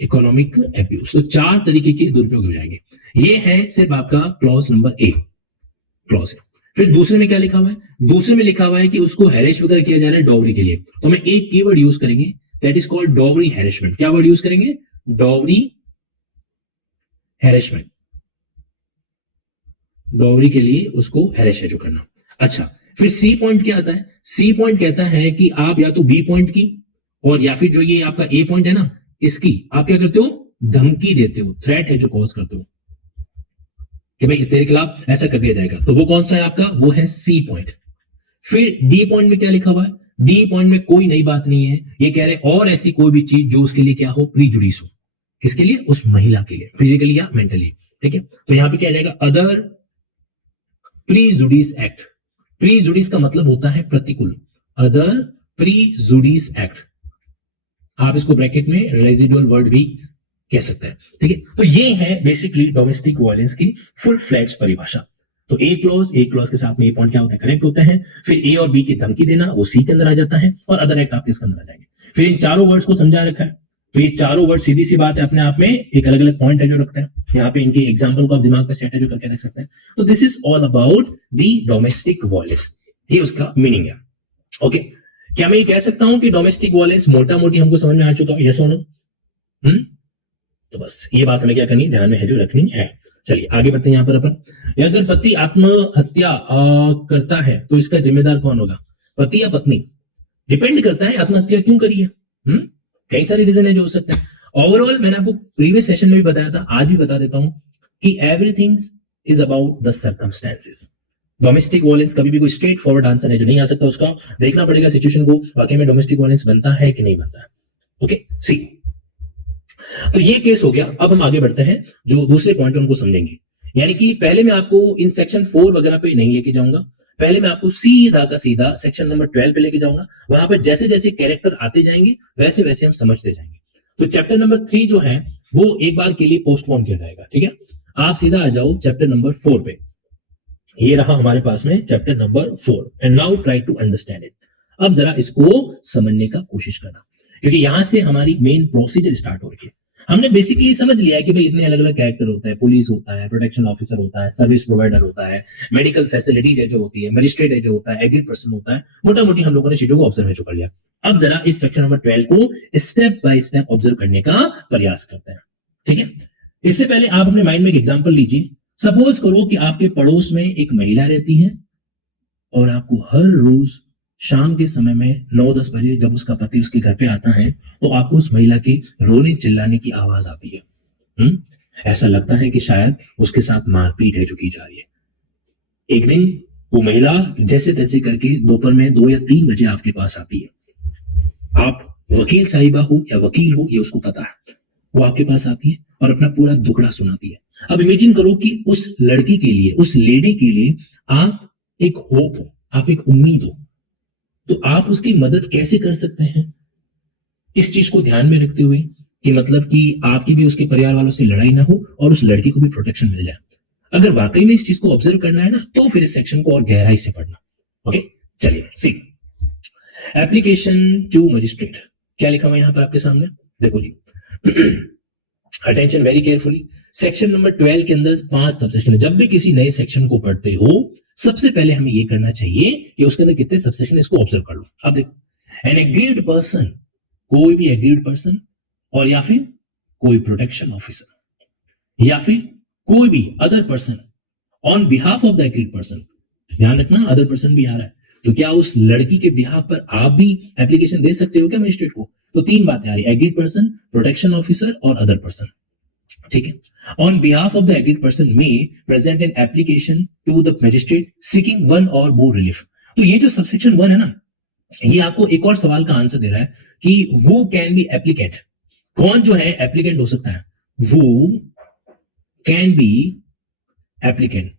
इकोनॉमिक एब्यूज। तो 4 तरीके के दुरुपयोग हो जाएंगे। ये है सिर्फ आपका clause number A, clause A. फिर दूसरे में क्या लिखा हुआ है, दूसरे में लिखा हुआ है कि उसको हैरेस वगैरह किया जा रहा है डॉवरी के लिए, तो हमें एक कीवर्ड यूज करेंगे that is called dowry harassment. क्या वर्ड यूज करेंगे, डॉवरी हैरेसमेंट, डॉवरी के लिए उसको हैरेस है जो करना। अच्छा, फिर सी पॉइंट क्या आता है, सी पॉइंट कहता है कि आप या तो बी पॉइंट की और या फिर जो ये आपका ए पॉइंट है ना, इसकी आप क्या करते हो, धमकी देते हो, थ्रेट है जो कॉज करते हो कि भाई तेरे खिलाफ ऐसा कर दिया जाएगा, तो वो कौन सा है आपका, वो है सी पॉइंट। फिर डी पॉइंट में क्या लिखा हुआ है, डी पॉइंट में कोई नई बात नहीं है, ये कह रहे और ऐसी कोई भी चीज जो उसके लिए क्या हो, प्रीजुडिस हो, किसके लिए, उस महिला के लिए, फिजिकली या मेंटली, ठीक है। तो यहां पे क्या आ जाएगा, अदर प्रीजुडिस एक्ट। प्रीजुडिस का मतलब होता है प्रतिकूल, अदर प्रीजुडिस एक्ट, आप इसको ब्रैकेट में रेजिडुअल वर्ड भी कह सकते हैं, ठीक है। तो ये है बेसिकली डोमेस्टिक वायलेंस की फुल फ्लैज परिभाषा। तो ए क्लॉज के साथ में ये पॉइंट क्या होता है, कनेक्ट होता है। फिर ए और बी की धमकी देना वो सी के अंदर आ जाता है, और अदर एक्ट आपके इसके अंदर आ जाएंगे। फिर इन चारों वर्ड्स को समझा रखा है, तो ये चारों वर्ड सीधी सी बात है अपने आप में एक अलग अलग पॉइंट है जो रखते हैं। यहाँ पे इनके एग्जाम्पल को आप दिमाग में सेट है जो करके रख सकते हैं। तो this is all about the domestic violence, ये उसका मीनिंग है। ओके, क्या मैं ये कह सकता हूं कि डोमेस्टिक वायलेंस मोटा मोटी हमको समझ में आ चुका है, यस और नो? तो बस ये बात हमें क्या करनी, ध्यान में है जो रखनी है। चलिए आगे बढ़ते हैं। यहाँ पर अपन, अगर पति आत्महत्या करता है तो इसका जिम्मेदार कौन होगा, पति या पत्नी? डिपेंड करता है आत्महत्या क्यों करी है। कई सारे रीजन है जो हो सकते हैं। ओवरऑल मैंने आपको प्रीवियस सेशन में भी बताया था, आज भी बता देता हूं कि everything is about the circumstances. Domestic violence कभी भी कोई स्ट्रेट फॉरवर्ड आंसर है जो नहीं आ सकता, उसका देखना पड़ेगा सिचुएशन को, वाकई में डोमेस्टिक वायलेंस बनता है कि नहीं बनता है। ओके सी, तो ये केस हो गया। अब हम आगे बढ़ते हैं, जो दूसरे पॉइंट उनको समझेंगे। यानी कि पहले मैं आपको इन सेक्शन 4 वगैरह पे नहीं लेके जाऊंगा, पहले मैं आपको सीधा का सीधा सेक्शन नंबर 12 पे लेके जाऊंगा। वहां पर जैसे जैसे कैरेक्टर आते जाएंगे वैसे वैसे हम समझते जाएंगे। तो चैप्टर नंबर 3 जो है वो एक बार के लिए पोस्टपोन किया जाएगा, ठीक है। आप सीधा आ जाओ चैप्टर नंबर 4 पे। ये रहा हमारे पास में chapter number 4, and now try to understand it. अब जरा इसको समझने का कोशिश करना, क्योंकि यहां से हमारी मेन प्रोसीजर स्टार्ट हो रही है। हमने बेसिकली समझ लिया है कि भाई इतने अलग अलग कैरेक्टर होता है, पुलिस होता है, प्रोटेक्शन ऑफिसर होता है, सर्विस प्रोवाइडर होता है, मेडिकल फैसिलिटीज है जो होती है, मजिस्ट्रेट है जो होता है, एग्रीड पर्सन होता है। मोटा मोटी हम लोगों ने चीजों को ऑब्जर्व कर लिया। अब जरा इस सेक्शन नंबर 12 को स्टेप बाय स्टेप ऑब्जर्व करने का प्रयास करते हैं, ठीक है। इससे पहले आप अपने माइंड में एक एग्जाम्पल लीजिए। सपोज करो कि आपके पड़ोस में एक महिला रहती है और आपको हर रोज शाम के समय में 9-10 बजे जब उसका पति उसके घर पे आता है तो आपको उस महिला के रोने चिल्लाने की आवाज आती है। ऐसा लगता है कि शायद उसके साथ मारपीट है जो की जा रही है। एक दिन वो महिला जैसे तैसे करके दोपहर में 2 या 3 बजे आपके पास आती है। आप वकील साहिबा हो या वकील हो ये उसको पता है। वो आपके पास आती है और अपना पूरा दुखड़ा सुनाती है। अब इमेजिन करो कि उस लड़की के लिए, उस लेडी के लिए आप एक होप हो, आप एक उम्मीद हो, तो आप उसकी मदद कैसे कर सकते हैं? इस चीज को ध्यान में रखते हुए कि मतलब कि आपकी भी उसके परिवार वालों से लड़ाई ना हो और उस लड़की को भी प्रोटेक्शन मिल जाए। अगर वाकई में इस चीज को ऑब्जर्व करना है ना तो फिर इस सेक्शन को और गहराई से पढ़ना। ओके चलिए सी, एप्लीकेशन टू मजिस्ट्रेट। क्या लिखा हुआ यहां पर आपके सामने देखो जी, attention very carefully. Section number 12 के अंदर 5 सबसेक्शन है। जब भी किसी नए सेक्शन को पढ़ते हो सबसे पहले हमें यह करना चाहिए कि उसके अंदर कितने सबसेक्शन इसको ऑब्जर्व कर लो। अब देखो, एन एग्रीड पर्सन, कोई भी एग्रीड पर्सन, और या फिर कोई प्रोटेक्शन ऑफिसर, या फिर कोई भी other person on behalf of the aggrieved person. ध्यान रखना अदर पर्सन भी आ रहा है, तो क्या उस लड़की के बिहाफ पर आप भी एप्लीकेशन दे सकते हो क्या मजिस्ट्रेट को? तो 3 बातें आ रही, एग्रीड पर्सन, प्रोटेक्शन ऑफिसर और अदर पर्सन, ठीक है। On behalf of the aggrieved person में present an application to the magistrate seeking one और मोर रिलीफ। तो ये जो सबसेक्शन 1 है ना, ये आपको एक और सवाल का आंसर दे रहा है कि वो कैन बी एप्लीकेंट। कौन जो है एप्लीकेंट हो सकता है? वो कैन बी एप्लीकेंट।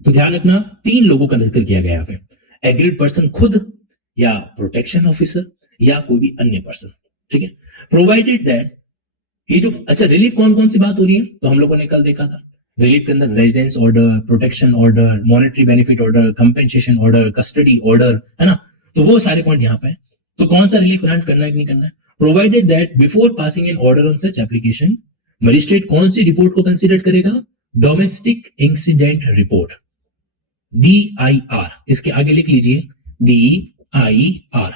तो ध्यान रखना 3 लोगों का जिक्र किया गया यहां पे, एग्रीड पर्सन खुद, या प्रोटेक्शन ऑफिसर, या कोई भी अन्य पर्सन, ठीक है। प्रोवाइडेड दैट, ये जो अच्छा रिलीफ कौन कौन सी बात हो रही है तो हम लोगों ने कल देखा था। रिलीफ के अंदर residence order, protection order, monetary benefit order, compensation order, custody order, है ना। तो वो सारे पॉइंट यहां पे है। तो कौन सा रिलीफ ग्रांट करना है कि नहीं करना है? Provided that before passing an order on such application, magistrate कौन सी रिपोर्ट को कंसीडर करेगा? Domestic incident report, DIR। इसके आगे लिख लीजिए DIR,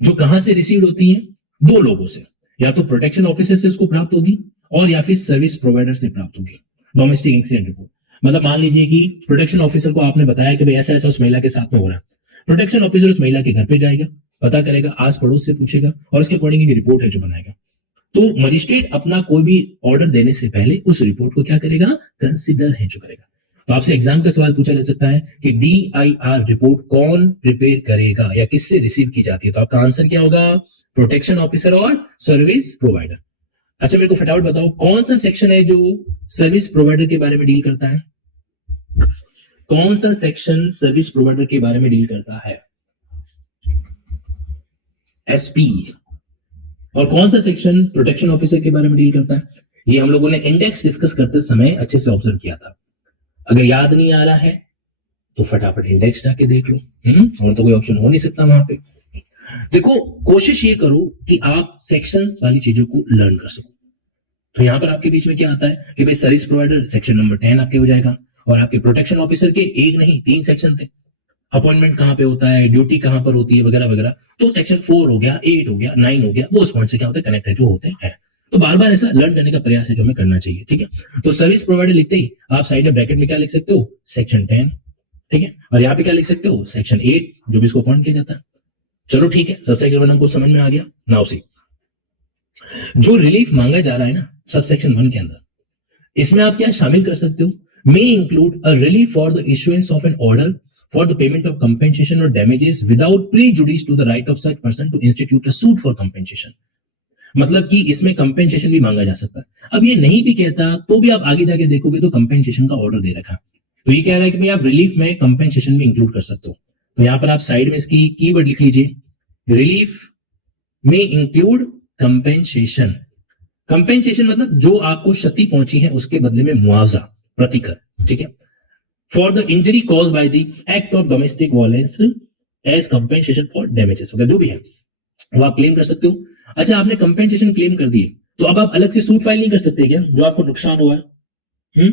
जो कहां से रिसीव होती है? 2 लोगों से, या तो प्रोटेक्शन ऑफिसर से उसको प्राप्त होगी और या फिर सर्विस प्रोवाइडर से प्राप्त होगी। डोमेस्टिक इंसिडेंट रिपोर्ट मतलब मान लीजिए कि प्रोटेक्शन ऑफिसर को आपने बताया कि भाई ऐसा ऐसा उस महिला के साथ में हो रहा है। प्रोटेक्शन ऑफिसर उस महिला के घर पे जाएगा, पता करेगा, आस पड़ोस से पूछेगा और उसके अकॉर्डिंग रिपोर्ट है जो बनाएगा। तो मजिस्ट्रेट अपना कोई भी ऑर्डर देने से पहले उस रिपोर्ट को क्या करेगा? कंसिडर है जो करेगा। तो आपसे एग्जाम का सवाल पूछा जा सकता है कि DIR रिपोर्ट कौन प्रिपेयर करेगा या किससे रिसीव की जाती है? तो आपका आंसर क्या होगा? प्रोटेक्शन ऑफिसर और सर्विस प्रोवाइडर। अच्छा मेरे को फटाफट बताओ कौन सा सेक्शन है जो सर्विस प्रोवाइडर के बारे में डील करता है? कौन सा सेक्शन सर्विस प्रोवाइडर के बारे में डील करता है? SP। और कौन सा सेक्शन प्रोटेक्शन ऑफिसर के बारे में डील करता है? ये हम लोगों ने इंडेक्स डिस्कस करते समय अच्छे से ऑब्जर्व किया था। अगर याद नहीं आ रहा है तो फटाफट इंडेक्स जाके देख लो। और तो कोई ऑप्शन हो नहीं सकता वहां पे। देखो कोशिश ये करो कि आप सेक्शंस वाली चीजों को लर्न कर सको। तो यहां पर आपके बीच में क्या आता है कि भाई सर्विस प्रोवाइडर सेक्शन नंबर 10 आपके हो जाएगा, और आपके प्रोटेक्शन ऑफिसर के 1 नहीं 3 सेक्शन थे। अपॉइंटमेंट कहां पे होता है, ड्यूटी कहां पर होती है, वगैरह वगैरह। तो सेक्शन 4 हो गया, 8 हो गया, 9 हो गया, वो उस पॉइंट से क्या होता है कनेक्ट है जो होते हैं। तो बार बार ऐसा लर्न करने का प्रयास है जो हमें करना चाहिए, ठीक है। तो सर्विस प्रोवाइडर लिखते ही आप साइड में ब्रैकेट में क्या लिख सकते हो? सेक्शन 10, ठीक है। और यहाँ पे क्या लिख सकते हो? सेक्शन 8, जो भी इसको फॉन्ट किया जाता है। चलो ठीक है, सबसेक्शन 1 हमको समझ में आ गया। नाउ सी, जो रिलीफ मांगा जा रहा है ना सबसेक्शन 1 के अंदर, इसमें आप क्या शामिल कर सकते हो? May include a relief for the issuance of an order for the payment of compensation और damages without prejudice to the right of such person to institute a suit for compensation. मतलब कि इसमें कंपेंसेशन भी मांगा जा सकता है। अब ये नहीं भी कहता तो भी आप आगे जाके देखोगे तो कंपेंसेशन का ऑर्डर दे रखा है। तो ये कह रहा है कि भाई आप रिलीफ में कंपेंसेशन भी इंक्लूड कर सकते हो। तो यहां पर आप साइड में इसकी कीवर्ड लिख लीजिए, रिलीफ में इंक्लूड कंपेंसेशन। कंपेंसेशन मतलब जो आपको क्षति पहुंची है उसके बदले में मुआवजा, प्रतिकर, ठीक है। For the injury cause by the act of domestic violence as compensation for damages, जो भी है वो आप क्लेम कर सकते हो। अच्छा, आपने कंपेंसेशन क्लेम कर दिए तो अब आप अलग से सूट फाइल नहीं कर सकते क्या, जो आपको नुकसान हुआ है?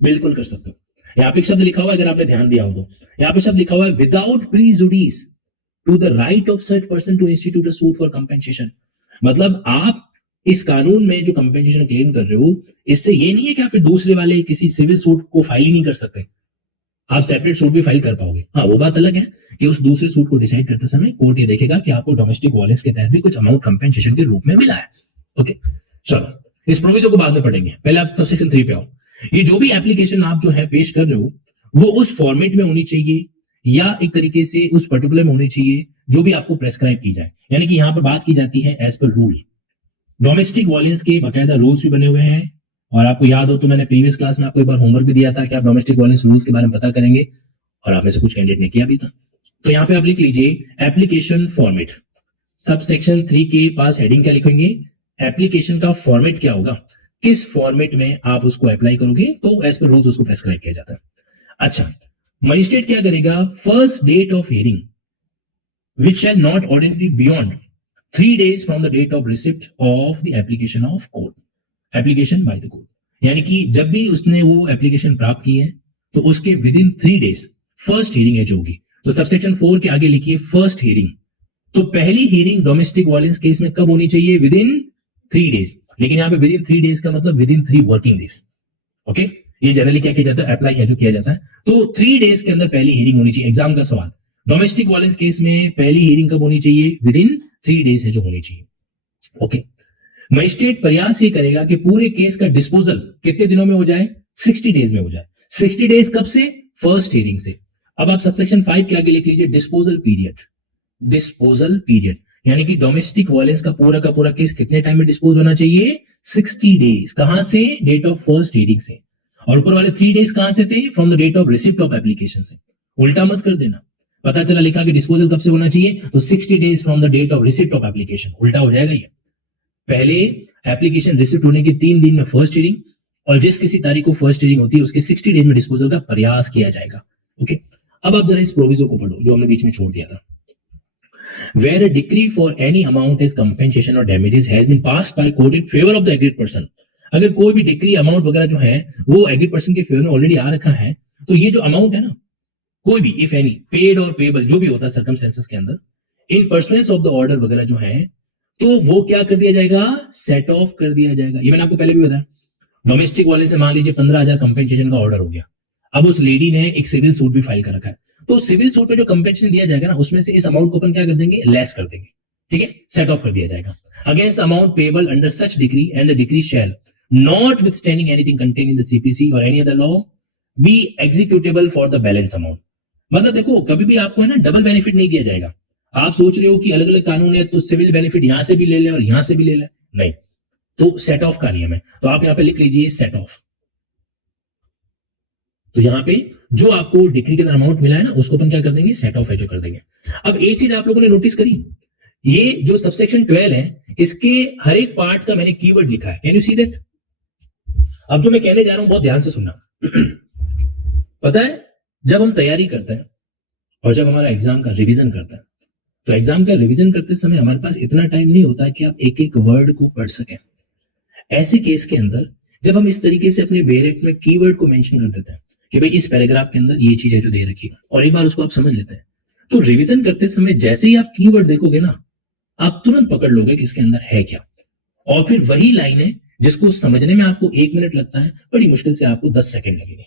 बिल्कुल कर सकते हो। यहां पे एक शब्द लिखा हुआ है, अगर आपने ध्यान दिया हो तो यहां पे शब्द लिखा हुआ है without prejudice to the right of such person to institute a suit for compensation. मतलब आप इस कानून में जो कंपेंसेशन क्लेम कर रहे हो, इससे ये नहीं है कि आप फिर दूसरे वाले किसी सिविल सूट को फाइल ही नहीं कर सकते, आप सेपरेट सूट भी फाइल कर पाओगे। हाँ, वो बात अलग है कि उस दूसरे सूट को डिसाइड करते समय कोर्ट ये देखेगा कि आपको डोमेस्टिक वायलेंस के तहत भी कुछ अमाउंट कंपेंसेशन के रूप में मिला है। ओके, चलो इस प्रोविजन को बाद में पढ़ेंगे, पहले आप सबसेक्शन 3 पे आओ। ये जो भी एप्लीकेशन आप जो है पेश कर रहे हो वो उस फॉर्मेट में होनी चाहिए या एक तरीके से उस पर्टिकुलर में होनी चाहिए जो भी आपको प्रेस्क्राइब की जाए। यानी कि यहां पर बात की जाती है as per rule. Domestic violence के बाकायदा रूल्स भी बने हुए हैं, और आपको याद हो तो मैंने प्रीवियस क्लास में आपको एक बार होमवर्क भी दिया था कि आप डोमेस्टिक वायलेंस रूल्स के बारे में पता करेंगे, और आप में से कुछ कैंडिडेट ने किया भी था। तो यहां पे आप लिख लीजिए एप्लीकेशन फॉर्मेट। सब सेक्शन 3 के पास हेडिंग क्या लिखेंगे, एप्लीकेशन का फॉर्मेट क्या होगा, किस फॉर्मेट में आप उसको अप्लाई करोगे, तो एज पर रूल्स उसको प्रेस्क्राइब किया जाता है। अच्छा, मजिस्ट्रेट क्या करेगा, first date of hearing which shall not ordinarily beyond 3 days from the date of receipt of the application of court, application by the court। यानी कि जब भी उसने वो एप्लीकेशन प्राप्त की है तो उसके within 3 days first hearing एज होगी। तो सबसेक्शन 4 के आगे लिखिए फर्स्ट हियरिंग। तो पहली हियरिंग डोमेस्टिक वायलेंस केस में कब होनी चाहिए, विद इन 3 डेज। लेकिन यहां पे विद इन 3 डेज का मतलब with in 3 working days. Okay, ये जनरली क्या किया जाता है, अप्लाई है जो किया जाता है। तो 3 डेज के अंदर पहली हियरिंग होनी चाहिए। एग्जाम का सवाल, डोमेस्टिक वायलेंस केस में पहली हियरिंग कब होनी चाहिए, विद इन 3 डेज है जो होनी चाहिए। ओके, मजिस्ट्रेट प्रयास ये करेगा कि पूरे केस का डिस्पोजल कितने दिनों में हो जाए, 60 डेज में हो जाए। 60 डेज कब से, फर्स्ट हियरिंग से। अब आप सबसेक्शन 5 के आगे लिख लीजिए डिस्पोजल पीरियड। डिस्पोजल पीरियड यानी कि डोमेस्टिक वायलेंस का पूरा केस कितने टाइम में डिस्पोज होना चाहिए, 60 डेज। कहां से, डेट ऑफ फर्स्ट हियरिंग से। और ऊपर वाले 3 डेज कहां से थे, from the date of receipt of application से। उल्टा मत कर देना, पता चला लिखा कि डिस्पोजल कब से होना चाहिए, तो 60 days from the date of receipt of application, उल्टा हो जाएगा ये। पहले एप्लीकेशन रिसिप्ट होने के 3 दिन में फर्स्ट हियरिंग, और जिस किसी तारीख को फर्स्ट हियरिंग होती है उसके 60 डेज में डिस्पोजल का प्रयास किया जाएगा। ओके, अब आप जरा इस प्रोविजो को पढ़ो जो हमने बीच में छोड़ दिया था। Where a decree for any amount as compensation or damages has been passed by court in favor of the aggrieved person, अगर कोई भी डिक्री अमाउंट वगैरह जो है वो एग्रीड पर्सन के फेवर में ऑलरेडी आ रखा है, तो ये जो अमाउंट है ना, कोई भी इफ एनी पेड और पेबल जो भी होता है सर्कमस्टेंसेस के अंदर, इन परसुएंस ऑफ द ऑर्डर वगैरह जो है, तो वो क्या कर दिया जाएगा, सेट ऑफ कर दिया जाएगा। ये मैंने आपको पहले भी बताया। डोमेस्टिक वाले से मान लीजिए 15,000 कंपेंसेशन का ऑर्डर हो गया, अब उस लेडी ने एक सिविल सूट भी फाइल कर रखा है, तो सिविल सूट में जो कंपेंसेशन दिया जाएगा ना, उसमें से इस अमाउंट को अपन क्या कर देंगे, लेस कर देंगे। ठीक है, सेट ऑफ कर दिया जाएगा against the amount payable under such decree, and the decree shall notwithstanding anything contained in the CPC or any other law be executable for the balance amount। मतलब देखो, कभी भी आपको है ना डबल बेनिफिट नहीं दिया जाएगा। आप सोच रहे हो कि अलग अलग कानून है तो सिविल बेनिफिट यहां से भी ले ले और यहां से भी ले ले, नहीं, तो सेट ऑफ का नियम है। तो आप यहां पे लिख लीजिए सेट ऑफ। तो यहां पे जो आपको डिक्री के अंदर अमाउंट मिला है ना, उसको अपन क्या कर देंगे, सेट ऑफ है जो कर देंगे। अब एक चीज आप लोगों ने नोटिस करी, ये जो सबसेक्शन 12 है इसके हर एक पार्ट का मैंने कीवर्ड लिखा है, कैन यू सी दैट। अब जो मैं कहने जा रहा हूं बहुत ध्यान से सुनना। पता है, जब हम तैयारी करते हैं और जब हमारा एग्जाम का रिवीजन करता है, तो एग्जाम का रिवीजन करते समय हमारे पास इतना टाइम नहीं होता कि आप एक एक वर्ड को पढ़ सकें। ऐसे केस के अंदर जब हम इस तरीके से अपने बेरेट में कीवर्ड को मेंशन कर देते हैं कि भाई इस पैराग्राफ के अंदर ये चीज है जो दे रखी है, और एक बार उसको आप समझ लेते हैं, तो रिवीजन करते समय जैसे ही आप कीवर्ड देखोगे ना, आप तुरंत पकड़ लोगे कि इसके अंदर है क्या। और फिर वही लाइन है जिसको समझने में आपको 1 मिनट लगता है, बड़ी मुश्किल से आपको 10 सेकंड लगेंगे।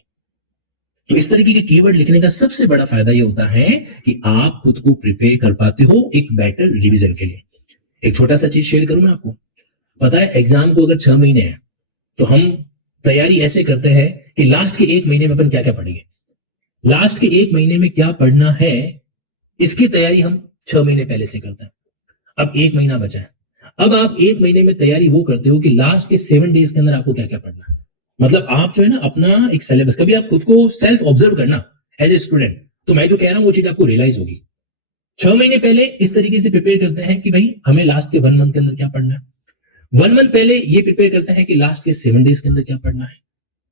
तो इस तरीके के कीवर्ड लिखने का सबसे बड़ा फायदा यह होता है कि आप खुद को प्रिपेयर कर पाते हो एक बेटर रिवीजन के लिए। एक छोटा सा चीज शेयर करूं मैं आपको। पता है, एग्जाम को अगर 6 महीने हैं तो हम तैयारी ऐसे करते हैं कि लास्ट के 1 महीने में अपन क्या क्या पढ़ेंगे। लास्ट के 1 महीने में क्या पढ़ना है इसकी तैयारी हम 6 महीने पहले से करते हैं। अब 1 महीना बचा है। अब आप 1 महीने में तैयारी वो करते हो कि लास्ट के 7 डेज के अंदर आपको क्या क्या पढ़ना है। मतलब आप जो है ना अपना एक सिलेबस, कभी आप खुद को सेल्फ ऑब्जर्व करना एज ए स्टूडेंट, तो मैं जो कह रहा हूं वो चीज आपको रियलाइज होगी। 6 महीने पहले इस तरीके से प्रिपेयर करते हैं कि भाई हमें लास्ट के 1 मंथ के अंदर क्या पढ़ना है। 1 मंथ पहले ये प्रिपेयर करते हैं कि लास्ट के 7 डेज के अंदर क्या पढ़ना है।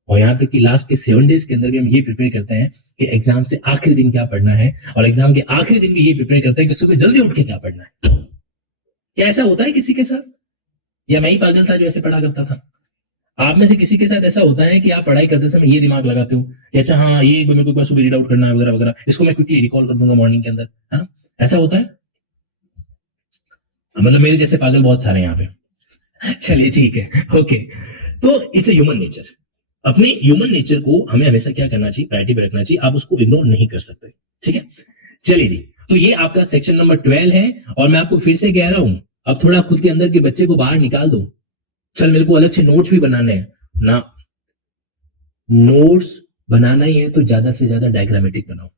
और यहां तक कि लास्ट के 7 डेज के अंदर भी हम ये प्रिपेयर करते हैं कि एग्जाम से आखिरी दिन क्या पढ़ना है, और एग्जाम के आखिरी दिन भी ये प्रिपेयर करते हैं कि सुबह जल्दी उठ के क्या पढ़ना है। क्या ऐसा होता है किसी के साथ, या मैं ही पागल था जो ऐसे पढ़ा करता था? आप में से किसी के साथ ऐसा होता है कि आप पढ़ाई करते समय ये दिमाग लगाते हो कि अच्छा हाँ ये मेरे को सुबह रीड आउट करना है वगैरह वगैरह, इसको मैं क्विकली रिकॉल कर दूंगा मॉर्निंग के अंदर, है ना? ऐसा होता है? मतलब मेरे जैसे पागल बहुत सारे यहाँ पे। चलिए ठीक है, ओके। तो इट्स ह्यूमन नेचर। अपने ह्यूमन नेचर को हमें हमेशा क्या करना चाहिए, प्रायोरिटी पे रखना चाहिए। आप उसको इग्नोर नहीं कर सकते, ठीक है? चलिए जी, तो ये आपका सेक्शन नंबर 12 है। और मैं आपको फिर से कह रहा हूं, अब थोड़ा खुद के अंदर के बच्चे को बाहर निकाल दो। चल मेरे को अलग से नोट्स भी बनाने हैं ना, नोट्स बनाना ही है तो ज्यादा से ज्यादा डायग्रामेटिक बनाओ।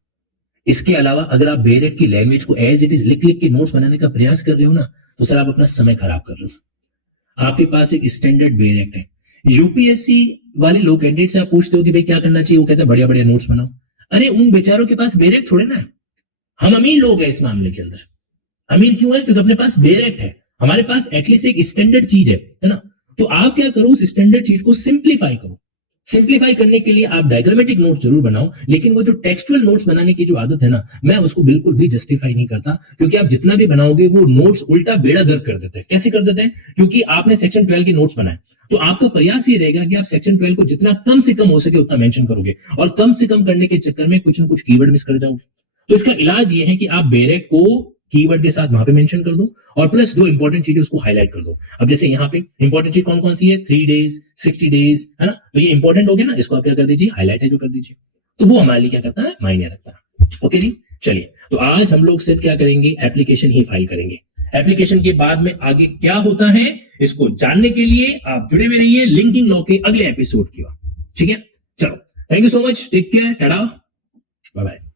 इसके अलावा अगर आप बेरेट की लैंग्वेज को एज इट इज लिख लिख के नोट्स बनाने का प्रयास कर रहे हो ना, तो सर आप अपना समय खराब कर रहे हो। आपके पास एक स्टैंडर्ड बेरेट है। यूपीएससी वाले लोग कैंडिडेट से आप पूछते हो कि भाई क्या करना चाहिए, वो कहते हैं बढ़िया बढ़िया नोट्स बनाओ। अरे उन बेचारों के पास बेरेट थोड़े ना है। हम अमीर लोग हैं इस मामले के अंदर। अमीर क्यों है? क्योंकि अपने पास बेरेट है, हमारे पास एटलीस्ट एक स्टैंडर्ड चीज है ना? तो आप क्या करो, उस स्टैंडर्ड चीज को सिंप्लीफाई करो। सिंप्लीफाई करने के लिए आप डायग्रामेटिक नोट्स जरूर बनाओ, लेकिन वो जो टेक्सचुअल नोट्स बनाने की जो आदत है ना, मैं उसको बिल्कुल भी जस्टिफाई नहीं करता। क्योंकि आप जितना भी बनाओगे वो नोट्स उल्टा बेड़ा गर्क कर देते हैं। कैसे कर देते हैं? क्योंकि आपने सेक्शन 12 के नोट्स बनाए, तो आपका प्रयास ये रहेगा कि आप सेक्शन 12 को जितना कम से कम हो सके उतना मेंशन करोगे, और कम से कम करने के चक्कर में कुछ ना कुछ कीवर्ड मिस कर जाओगे। तो इसका इलाज ये है कि आप बेरेट को कीवर्ड के साथ वहां पे मेंशन कर दो, और प्लस जो इंपॉर्टेंट चीज है उसको हाईलाइट कर दो। अब जैसे यहाँ पे इंपॉर्टेंट चीज कौन कौन सी है, 3 डेज 60 डेज, है ना? तो ये इंपॉर्टेंट हो गया ना, इसको आप क्या कर दीजिए, हाईलाइट है जो कर दीजिए। तो वो हमारे लिए क्या करता है, मायने रखता है। ओके जी, चलिए तो आज हम लोग सिर्फ क्या करेंगे, एप्लीकेशन ही फाइल करेंगे। एप्लीकेशन के बाद में आगे क्या होता है इसको जानने के लिए आप जुड़े हुए रहिए लिंकिंग लॉ के अगले एपिसोड की ओर। ठीक है, चलो, thank you so much, take care, tata, bye bye.